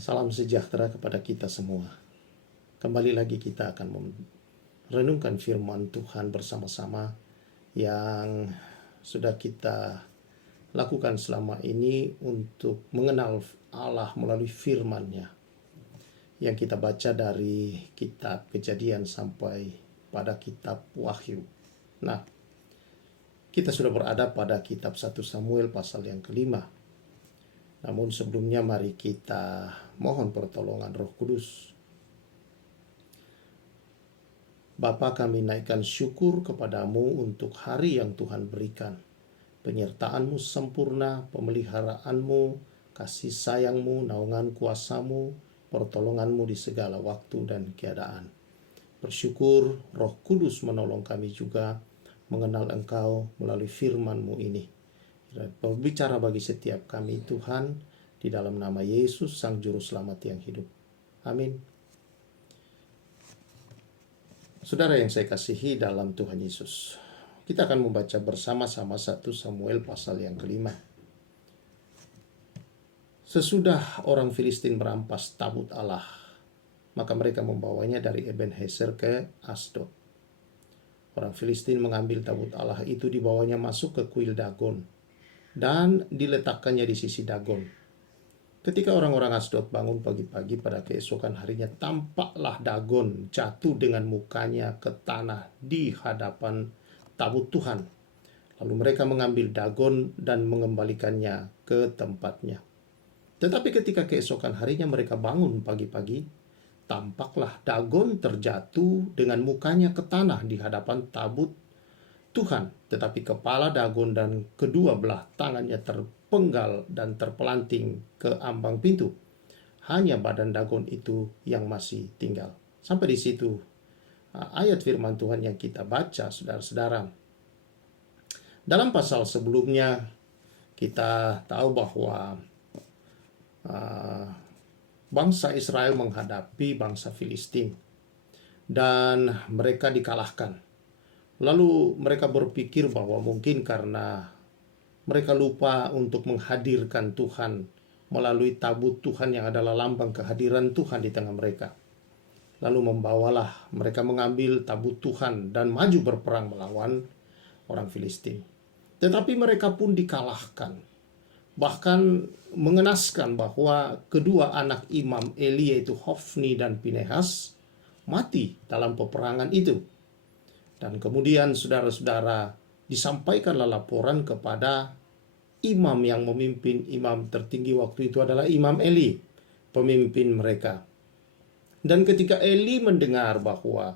Salam sejahtera kepada kita semua. Kembali lagi kita akan merenungkan firman Tuhan bersama-sama yang sudah kita lakukan selama ini untuk mengenal Allah melalui firman-Nya yang kita baca dari kitab Kejadian sampai pada kitab Wahyu. Nah, kita sudah berada pada kitab 1 Samuel pasal yang kelima. Namun sebelumnya mari kita mohon pertolongan Roh Kudus. Bapa, kami naikkan syukur kepadamu untuk hari yang Tuhan berikan. Penyertaan-Mu sempurna, pemeliharaanmu, kasih sayang-Mu, naungan kuasa-Mu, pertolongan-Mu di segala waktu dan keadaan. Bersyukur Roh Kudus menolong kami juga mengenal Engkau melalui firman-Mu ini. Berbicara bagi setiap kami Tuhan, di dalam nama Yesus Sang Juru Selamat yang hidup. Amin. Saudara yang saya kasihi dalam Tuhan Yesus, kita akan membaca bersama-sama 1 Samuel pasal yang kelima. Sesudah orang Filistin merampas tabut Allah, maka mereka membawanya dari Ebenezer ke Asdod. Orang Filistin mengambil tabut Allah itu, dibawanya masuk ke kuil Dagon dan diletakkannya di sisi Dagon. Ketika orang-orang Asdod bangun pagi-pagi pada keesokan harinya, tampaklah Dagon jatuh dengan mukanya ke tanah di hadapan tabut Tuhan. Lalu mereka mengambil Dagon dan mengembalikannya ke tempatnya. Tetapi ketika keesokan harinya mereka bangun pagi-pagi, tampaklah Dagon terjatuh dengan mukanya ke tanah di hadapan tabut Tuhan, tetapi kepala Dagon dan kedua belah tangannya terpenggal dan terpelanting ke ambang pintu. Hanya badan Dagon itu yang masih tinggal. Sampai di situ ayat firman Tuhan yang kita baca, saudara-saudara. Dalam pasal sebelumnya kita tahu bahwa bangsa Israel menghadapi bangsa Filistin dan mereka dikalahkan. Lalu mereka berpikir bahwa mungkin karena mereka lupa untuk menghadirkan Tuhan melalui tabut Tuhan yang adalah lambang kehadiran Tuhan di tengah mereka. Lalu membawalah mereka mengambil tabut Tuhan dan maju berperang melawan orang Filistin. Tetapi mereka pun dikalahkan. Bahkan mengenaskan bahwa kedua anak Imam Eli, yaitu Hofni dan Pinehas, mati dalam peperangan itu. Dan kemudian saudara-saudara, disampaikanlah laporan kepada imam yang memimpin. Imam tertinggi waktu itu adalah Imam Eli, pemimpin mereka. Dan ketika Eli mendengar bahwa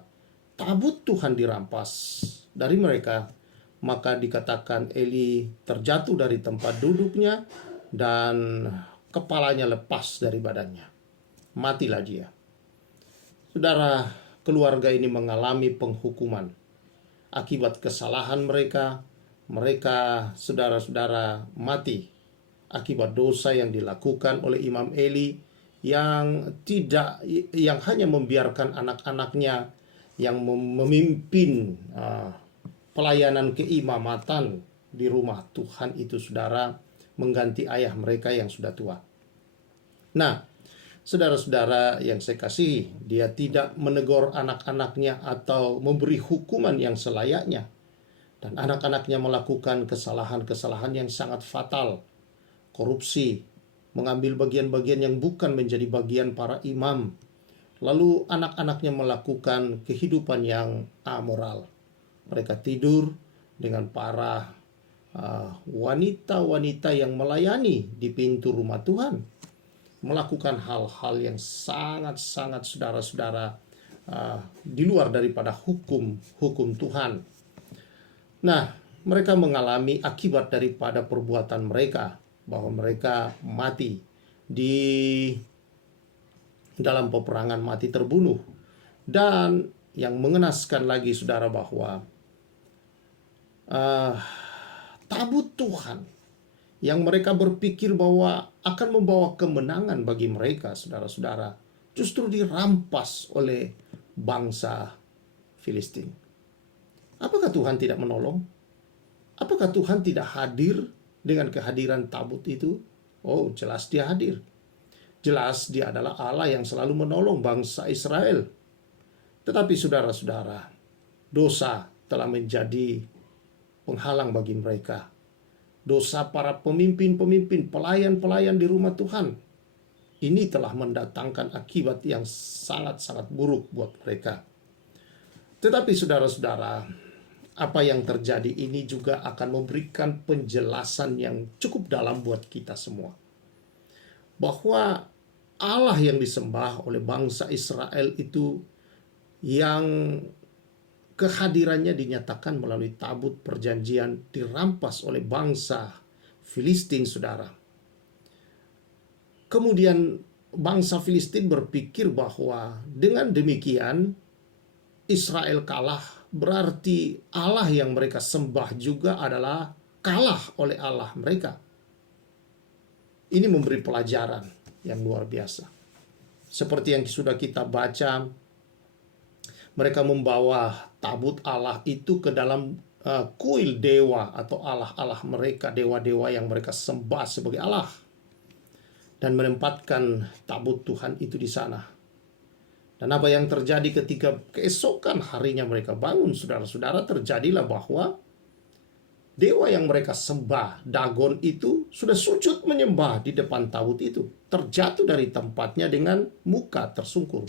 tabut Tuhan dirampas dari mereka, maka dikatakan Eli terjatuh dari tempat duduknya dan kepalanya lepas dari badannya. Matilah dia. Saudara, keluarga ini mengalami penghukuman akibat kesalahan mereka. Mereka, saudara-saudara, mati akibat dosa yang dilakukan oleh Imam Eli yang hanya membiarkan anak-anaknya yang memimpin pelayanan keimamatan di rumah Tuhan itu, saudara, mengganti ayah mereka yang sudah tua. Nah, saudara-saudara yang saya kasihi, dia tidak menegur anak-anaknya atau memberi hukuman yang selayaknya. Dan anak-anaknya melakukan kesalahan-kesalahan yang sangat fatal. Korupsi, mengambil bagian-bagian yang bukan menjadi bagian para imam. Lalu anak-anaknya melakukan kehidupan yang amoral. Mereka tidur dengan para wanita-wanita yang melayani di pintu rumah Tuhan, melakukan hal-hal yang sangat-sangat, saudara-saudara, di luar daripada hukum Tuhan. Nah, mereka mengalami akibat daripada perbuatan mereka, bahwa mereka mati di dalam peperangan, mati terbunuh. Dan yang mengenaskan lagi, saudara, bahwa tabut Tuhan yang mereka berpikir bahwa akan membawa kemenangan bagi mereka, saudara-saudara, justru dirampas oleh bangsa Filistin. Apakah Tuhan tidak menolong? Apakah Tuhan tidak hadir dengan kehadiran tabut itu? Oh, jelas dia hadir. Jelas dia adalah Allah yang selalu menolong bangsa Israel. Tetapi saudara-saudara, dosa telah menjadi penghalang bagi mereka. Dosa para pemimpin-pemimpin, pelayan-pelayan di rumah Tuhan, ini telah mendatangkan akibat yang sangat-sangat buruk buat mereka. Tetapi saudara-saudara, apa yang terjadi ini juga akan memberikan penjelasan yang cukup dalam buat kita semua. Bahwa Allah yang disembah oleh bangsa Israel itu, yang kehadirannya dinyatakan melalui tabut perjanjian, dirampas oleh bangsa Filistin, saudara. Kemudian bangsa Filistin berpikir bahwa dengan demikian Israel kalah, berarti Allah yang mereka sembah juga adalah kalah oleh Allah mereka. Ini memberi pelajaran yang luar biasa. Seperti yang sudah kita baca, mereka membawa tabut Allah itu ke dalam kuil dewa atau Allah-Allah mereka, dewa-dewa yang mereka sembah sebagai Allah, dan menempatkan tabut Tuhan itu di sana. Dan apa yang terjadi ketika keesokan harinya mereka bangun, saudara-saudara, terjadilah bahwa dewa yang mereka sembah, Dagon itu, sudah sujud menyembah di depan tabut itu, terjatuh dari tempatnya dengan muka tersungkur.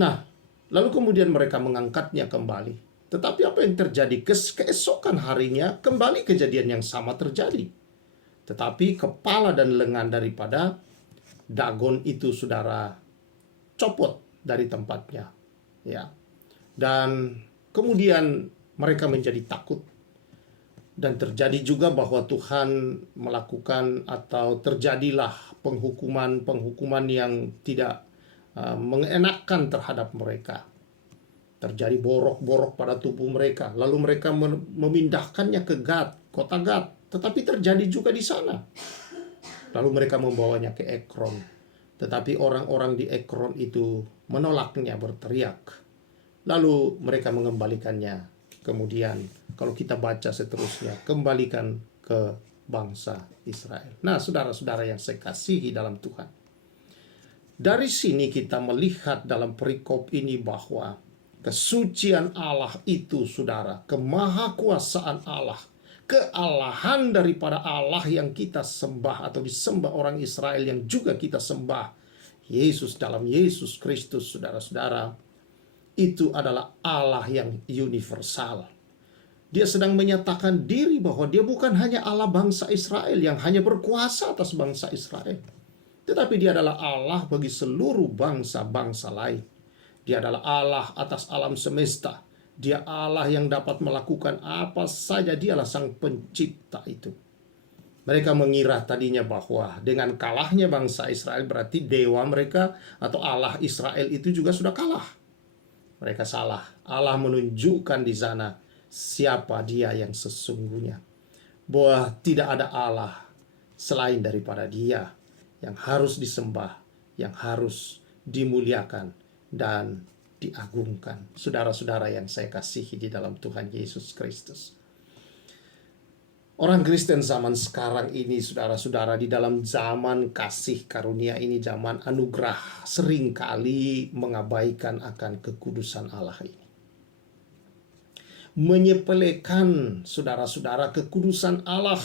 Nah, lalu kemudian mereka mengangkatnya kembali. Tetapi apa yang terjadi? Keesokan harinya kembali kejadian yang sama terjadi. Tetapi kepala dan lengan daripada Dagon itu, saudara, copot dari tempatnya, ya. Dan kemudian mereka menjadi takut. Dan terjadi juga bahwa Tuhan melakukan atau terjadilah penghukuman yang tidak mengenakan terhadap mereka. Terjadi borok-borok pada tubuh mereka. Lalu mereka memindahkannya ke Gad, kota Gad. Tetapi terjadi juga di sana. Lalu mereka membawanya ke Ekron. Tetapi orang-orang di Ekron itu menolaknya, berteriak. Lalu mereka mengembalikannya. Kemudian kalau kita baca seterusnya, kembalikan ke bangsa Israel. Nah, saudara-saudara yang saya kasihi dalam Tuhan, dari sini kita melihat dalam perikop ini bahwa kesucian Allah itu, saudara, kemahakuasaan Allah, kealahan daripada Allah yang kita sembah atau disembah orang Israel yang juga kita sembah, Yesus, dalam Yesus Kristus, saudara-saudara, itu adalah Allah yang universal. Dia sedang menyatakan diri bahwa dia bukan hanya Allah bangsa Israel yang hanya berkuasa atas bangsa Israel, tetapi dia adalah Allah bagi seluruh bangsa-bangsa lain. Dia adalah Allah atas alam semesta. Dia Allah yang dapat melakukan apa saja. Dialah sang pencipta itu. Mereka mengira tadinya bahwa dengan kalahnya bangsa Israel berarti dewa mereka atau Allah Israel itu juga sudah kalah. Mereka salah. Allah menunjukkan di sana siapa dia yang sesungguhnya. Bahwa tidak ada Allah selain daripada dia yang harus disembah, yang harus dimuliakan dan diagungkan. Saudara-saudara yang saya kasihi di dalam Tuhan Yesus Kristus. Orang Kristen zaman sekarang ini, saudara-saudara, di dalam zaman kasih karunia ini, zaman anugerah, seringkali mengabaikan akan kekudusan Allah ini. Menyepelekan, saudara-saudara, kekudusan Allah,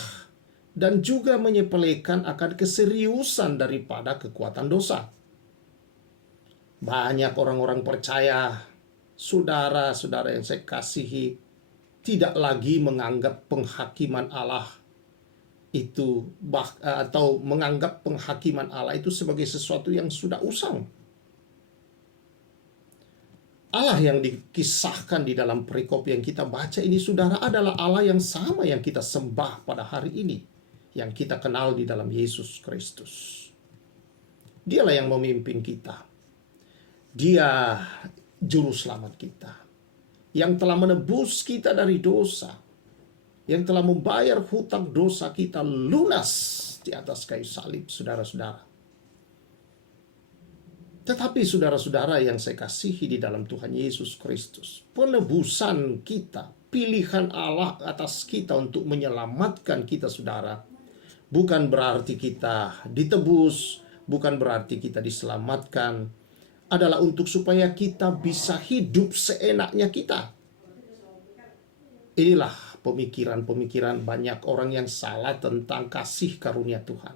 dan juga menyepelekan akan keseriusan daripada kekuatan dosa. Banyak orang-orang percaya, saudara-saudara yang saya kasihi, tidak lagi menganggap penghakiman Allah itu atau menganggap penghakiman Allah itu sebagai sesuatu yang sudah usang. Allah yang dikisahkan di dalam perikop yang kita baca ini, saudara, adalah Allah yang sama yang kita sembah pada hari ini, yang kita kenal di dalam Yesus Kristus. Dialah yang memimpin kita. Dia juru selamat kita, yang telah menebus kita dari dosa, yang telah membayar hutang dosa kita lunas di atas kayu salib, saudara-saudara. Tetapi saudara-saudara yang saya kasihi di dalam Tuhan Yesus Kristus, penebusan kita, pilihan Allah atas kita untuk menyelamatkan kita, saudara, bukan berarti kita ditebus, bukan berarti kita diselamatkan adalah untuk supaya kita bisa hidup seenaknya kita. Inilah pemikiran-pemikiran banyak orang yang salah tentang kasih karunia Tuhan.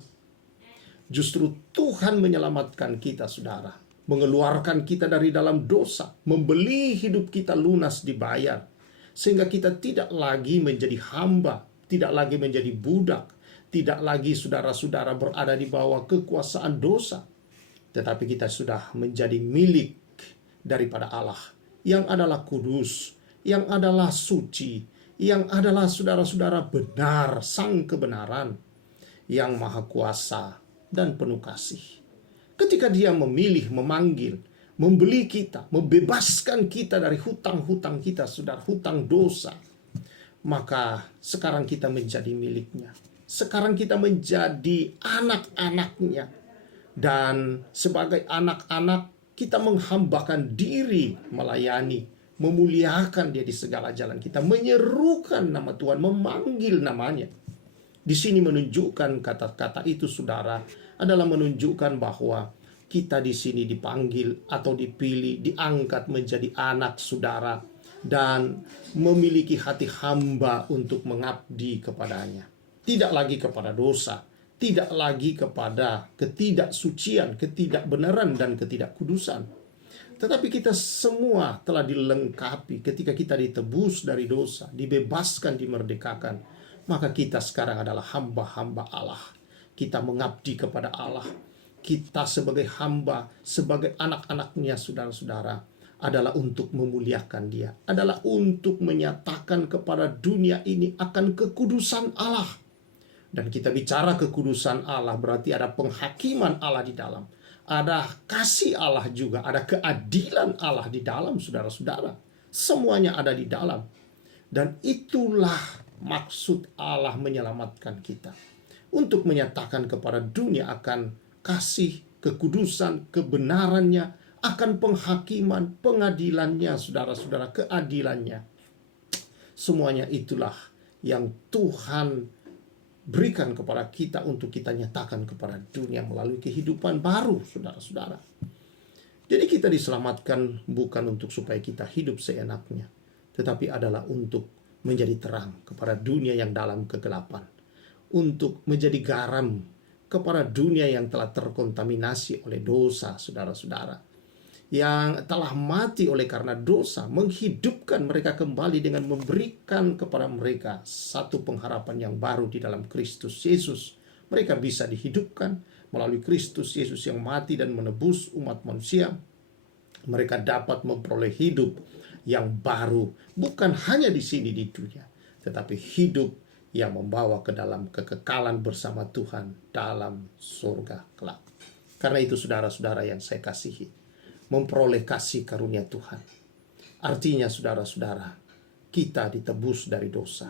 Justru Tuhan menyelamatkan kita, saudara, mengeluarkan kita dari dalam dosa, membeli hidup kita lunas dibayar, sehingga kita tidak lagi menjadi hamba, tidak lagi menjadi budak, tidak lagi saudara-saudara berada di bawah kekuasaan dosa, tetapi kita sudah menjadi milik daripada Allah yang adalah kudus, yang adalah suci, yang adalah saudara-saudara benar, sang kebenaran, yang maha kuasa dan penuh kasih. Ketika Dia memilih, memanggil, membeli kita, membebaskan kita dari hutang-hutang kita, saudara, hutang dosa, maka sekarang kita menjadi miliknya. Sekarang kita menjadi anak-anaknya. Dan sebagai anak-anak kita menghambakan diri melayani, memuliakan Dia di segala jalan kita, menyerukan nama Tuhan, memanggil namanya. Di sini menunjukkan kata-kata itu, saudara, adalah menunjukkan bahwa kita di sini dipanggil atau dipilih, diangkat menjadi anak saudara, dan memiliki hati hamba untuk mengabdi kepadanya. Tidak lagi kepada dosa, tidak lagi kepada ketidaksucian, ketidakbenaran, dan ketidakkudusan. Tetapi kita semua telah dilengkapi ketika kita ditebus dari dosa, dibebaskan, dimerdekakan. Maka kita sekarang adalah hamba-hamba Allah. Kita mengabdi kepada Allah. Kita sebagai hamba, sebagai anak-anaknya, saudara-saudara, adalah untuk memuliakan Dia, adalah untuk menyatakan kepada dunia ini akan kekudusan Allah. Dan kita bicara kekudusan Allah berarti ada penghakiman Allah di dalam, ada kasih Allah juga, ada keadilan Allah di dalam, saudara-saudara. Semuanya ada di dalam. Dan itulah maksud Allah menyelamatkan kita, untuk menyatakan kepada dunia akan kasih, kekudusan, kebenarannya, akan penghakiman, pengadilannya, saudara-saudara, keadilannya. Semuanya itulah yang Tuhan berikan kepada kita untuk kita nyatakan kepada dunia melalui kehidupan baru, saudara-saudara. Jadi kita diselamatkan bukan untuk supaya kita hidup seenaknya, tetapi adalah untuk menjadi terang kepada dunia yang dalam kegelapan, untuk menjadi garam kepada dunia yang telah terkontaminasi oleh dosa, saudara-saudara, yang telah mati oleh karena dosa, menghidupkan mereka kembali dengan memberikan kepada mereka satu pengharapan yang baru di dalam Kristus Yesus. Mereka bisa dihidupkan melalui Kristus Yesus yang mati dan menebus umat manusia. Mereka dapat memperoleh hidup yang baru, bukan hanya di sini di dunia, tetapi hidup yang membawa ke dalam kekekalan bersama Tuhan dalam surga kelak. Karena itu, saudara-saudara yang saya kasihi, memperoleh kasih karunia Tuhan artinya, saudara-saudara, kita ditebus dari dosa,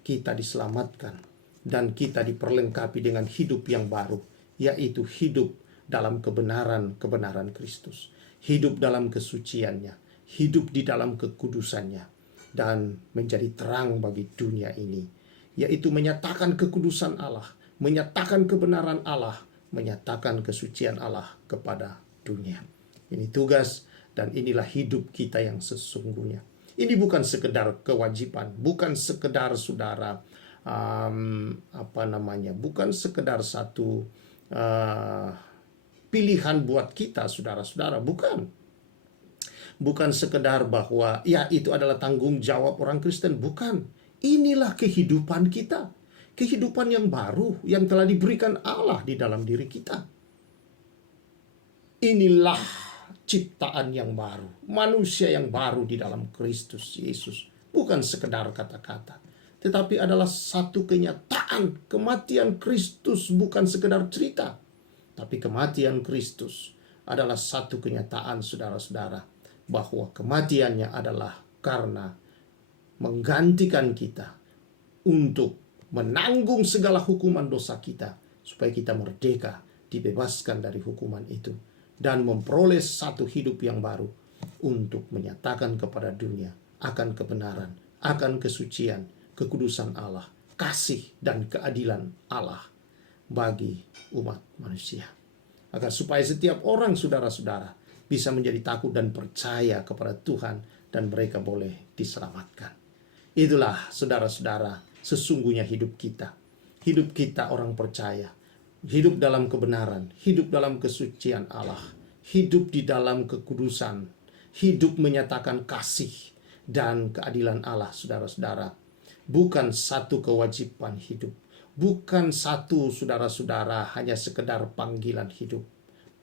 kita diselamatkan, dan kita diperlengkapi dengan hidup yang baru, yaitu hidup dalam kebenaran Kristus, hidup dalam kesuciannya, hidup di dalam kekudusannya, dan menjadi terang bagi dunia ini, yaitu menyatakan kekudusan Allah, menyatakan kebenaran Allah, menyatakan kesucian Allah kepada dunia. Ini tugas dan inilah hidup kita yang sesungguhnya. Ini bukan sekedar kewajiban, bukan sekedar saudara, bukan sekedar satu pilihan buat kita, saudara-saudara, bukan. Bukan sekedar bahwa ya itu adalah tanggung jawab orang Kristen, bukan. Inilah kehidupan kita, kehidupan yang baru yang telah diberikan Allah di dalam diri kita. Inilah ciptaan yang baru, manusia yang baru di dalam Kristus Yesus. Bukan sekedar kata-kata, tetapi adalah satu kenyataan. Kematian Kristus bukan sekedar cerita, tapi kematian Kristus adalah satu kenyataan, saudara-saudara, bahwa kematiannya adalah karena menggantikan kita untuk menanggung segala hukuman dosa kita, supaya kita merdeka, dibebaskan dari hukuman itu, dan memperoleh satu hidup yang baru untuk menyatakan kepada dunia akan kebenaran, akan kesucian, kekudusan Allah, kasih dan keadilan Allah bagi umat manusia. agar supaya setiap orang saudara-saudara bisa menjadi takut dan percaya kepada Tuhan dan mereka boleh diselamatkan. Itulah saudara-saudara sesungguhnya hidup kita. Hidup kita orang percaya. Hidup dalam kebenaran, hidup dalam kesucian Allah, hidup di dalam kekudusan, hidup menyatakan kasih dan keadilan Allah, saudara-saudara. Bukan satu kewajiban hidup, bukan satu saudara-saudara hanya sekedar panggilan hidup,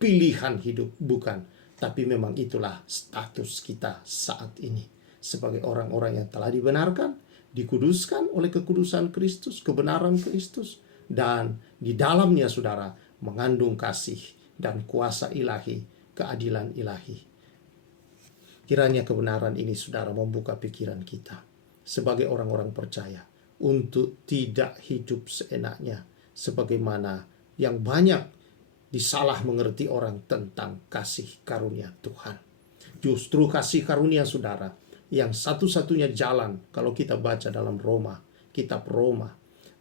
pilihan hidup, bukan. Tapi memang itulah status kita saat ini sebagai orang-orang yang telah dibenarkan, dikuduskan oleh kekudusan Kristus, kebenaran Kristus, dan di dalamnya saudara mengandung kasih dan kuasa ilahi, keadilan ilahi. Kiranya kebenaran ini saudara membuka pikiran kita sebagai orang-orang percaya untuk tidak hidup seenaknya sebagaimana yang banyak disalah mengerti orang tentang kasih karunia Tuhan. Justru kasih karunia saudara yang satu-satunya jalan, kalau kita baca dalam Roma, kitab Roma,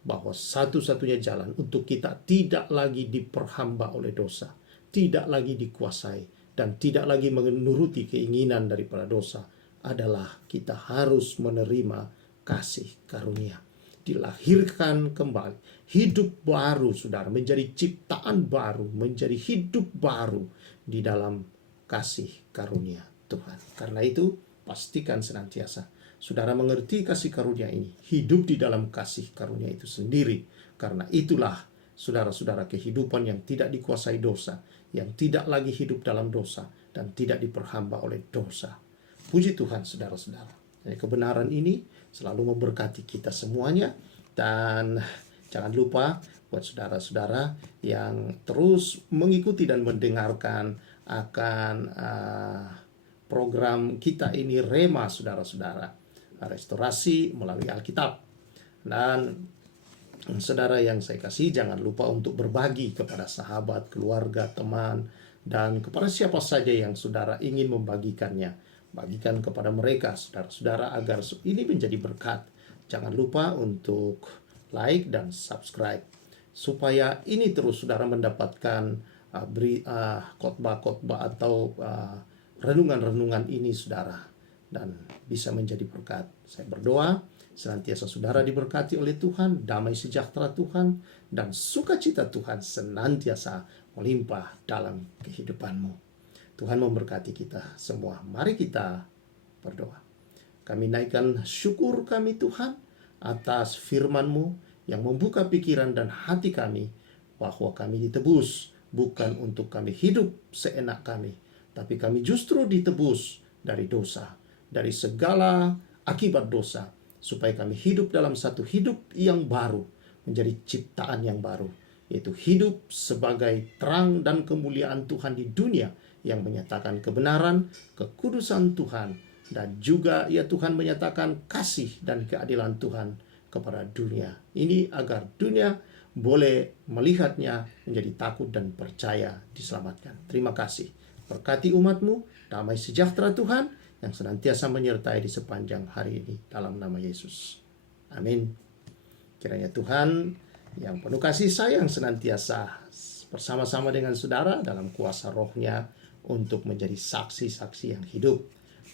bahwa satu-satunya jalan untuk kita tidak lagi diperhamba oleh dosa, tidak lagi dikuasai, dan tidak lagi menuruti keinginan daripada dosa, adalah kita harus menerima kasih karunia. Dilahirkan kembali, hidup baru saudara, menjadi ciptaan baru, menjadi hidup baru di dalam kasih karunia Tuhan. Karena itu pastikan senantiasa saudara mengerti kasih karunia ini, hidup di dalam kasih karunia itu sendiri. Karena itulah saudara-saudara kehidupan yang tidak dikuasai dosa, yang tidak lagi hidup dalam dosa, dan tidak diperhamba oleh dosa. Puji Tuhan saudara-saudara. Kebenaran ini selalu memberkati kita semuanya. Dan jangan lupa buat saudara-saudara yang terus mengikuti dan mendengarkan akan program kita ini Rema, saudara-saudara, restorasi melalui Alkitab. Dan saudara yang saya kasih, jangan lupa untuk berbagi kepada sahabat, keluarga, teman, dan kepada siapa saja yang saudara ingin membagikannya. Bagikan kepada mereka, saudara-saudara, agar ini menjadi berkat. Jangan lupa untuk like dan subscribe, supaya ini terus saudara mendapatkan khotbah-khotbah atau renungan-renungan ini saudara, dan bisa menjadi berkat. Saya berdoa senantiasa saudara diberkati oleh Tuhan, damai sejahtera Tuhan, dan sukacita Tuhan senantiasa melimpah dalam kehidupanmu. Tuhan memberkati kita semua. Mari kita berdoa. Kami naikkan syukur kami Tuhan atas firman-Mu yang membuka pikiran dan hati kami, bahwa kami ditebus bukan untuk kami hidup seenak kami, tapi kami justru ditebus dari dosa, dari segala akibat dosa, supaya kami hidup dalam satu hidup yang baru, menjadi ciptaan yang baru, yaitu hidup sebagai terang dan kemuliaan Tuhan di dunia, yang menyatakan kebenaran, kekudusan Tuhan, dan juga ya Tuhan menyatakan kasih dan keadilan Tuhan kepada dunia ini, agar dunia boleh melihatnya, menjadi takut dan percaya, diselamatkan. Terima kasih. Berkati umat-Mu, damai sejahtera Tuhan yang senantiasa menyertai di sepanjang hari ini, dalam nama Yesus. Amin. Kiranya Tuhan yang penuh kasih sayang senantiasa bersama-sama dengan saudara dalam kuasa roh-Nya untuk menjadi saksi-saksi yang hidup.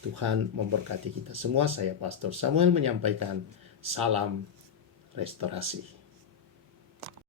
Tuhan memberkati kita semua. Saya Pastor Samuel menyampaikan salam restorasi.